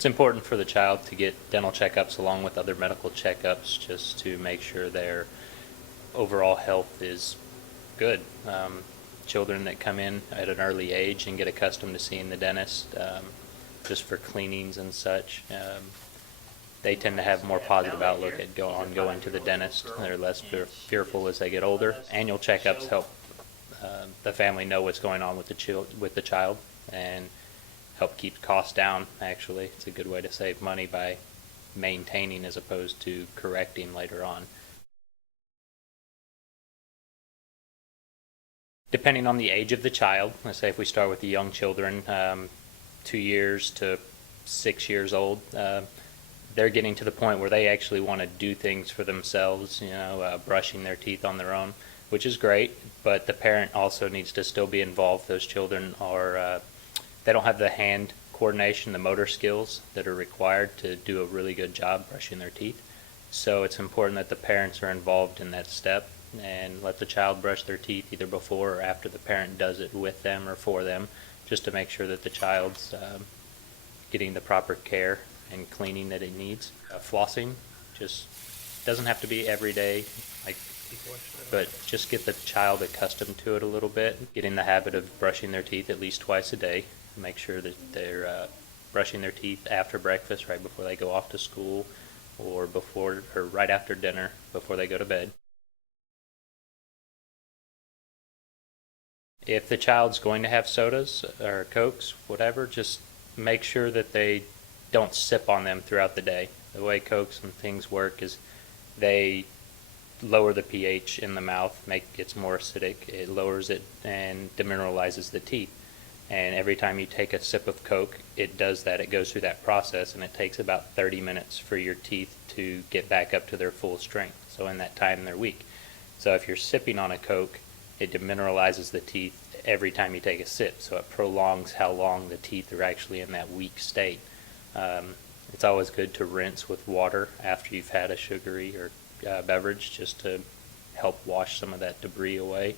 It's important for the child to get dental checkups along with other medical checkups just to make sure their overall health is good. Children that come in at an early age and get accustomed to seeing the dentist just for cleanings and such, they tend to have a more positive outlook at going to the dentist. They're less fearful as they get older. Annual checkups help the family know what's going on with the child and help keep costs down. Actually, it's a good way to save money by maintaining as opposed to correcting later on. Depending on the age of the child, let's say if we start with the young children, 2 years to 6 years old, they're getting to the point where they actually want to do things for themselves, brushing their teeth on their own, which is great, but the parent also needs to still be involved. Those children they don't have the hand coordination, the motor skills that are required to do a really good job brushing their teeth. So it's important that the parents are involved in that step and let the child brush their teeth either before or after the parent does it with them or for them, just to make sure that the child's getting the proper care and cleaning that it needs. Flossing just doesn't have to be every day, but just get the child accustomed to it a little bit, get in the habit of brushing their teeth at least twice a day. Make sure that they're brushing their teeth after breakfast, right before they go off to school, or right after dinner before they go to bed. If the child's going to have sodas or Cokes, whatever, just make sure that they don't sip on them throughout the day. The way Cokes and things work is they lower the pH in the mouth, make it more acidic. It lowers it and demineralizes the teeth. And every time you take a sip of Coke, it does that. It goes through that process, and it takes about 30 minutes for your teeth to get back up to their full strength. So in that time, they're weak. So if you're sipping on a Coke, it demineralizes the teeth every time you take a sip. So it prolongs how long the teeth are actually in that weak state. It's always good to rinse with water after you've had a sugary or beverage, just to help wash some of that debris away.